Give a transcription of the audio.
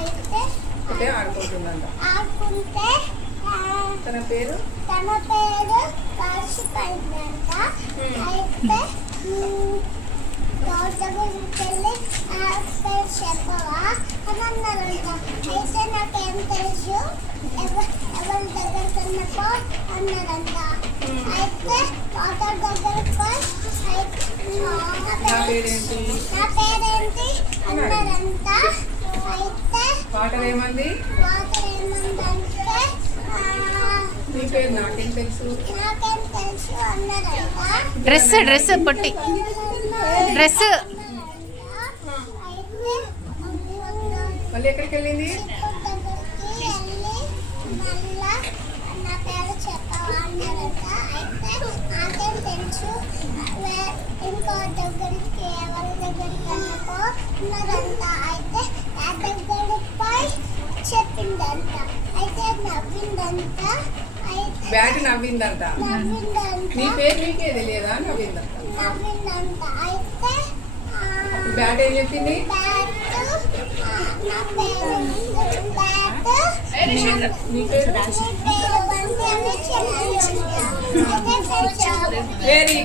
అయితే ఆడుకుంటుందంట. తన పేరు కాశీపైందంట. అయితే వెళ్ళి పేరు చెప్పవా అని అన్నారంట. అయితే నాకేం తెలుసు, ఎవరి దగ్గరికి వెళ్ళినప్పో అన్నారంట. అయితే వాటర్ దగ్గరికి పోయి నా పేరేంటి అన్నారంట. అయితే వాటర్ ఏమంది? ఏమందంటే నీ పేరు నాకేం తెలుసు అన్నారంట. డ్రెస్ పొట్టి డ్రెస్. మళ్ళీ ఎక్కడికి వెళ్ళింది? నా పేరు చెప్పవా అన్నారంట. అయితే నాకేం తెలుసు, ఇంకో దగ్గరికి ఎవరి దగ్గరికి వెళ్ళకో ఉన్నదంట. అయితే నా దగ్గరికి పోయి చెప్పిందంట. అయితే నవ్విందంట. బ్యాట్ నవ్విందంట. నీ పేరు నీకే తెలియదా? నవ్విందంట. అయితే బ్యాట్ ఏం చెప్పింది? నీ పేరు వెరీ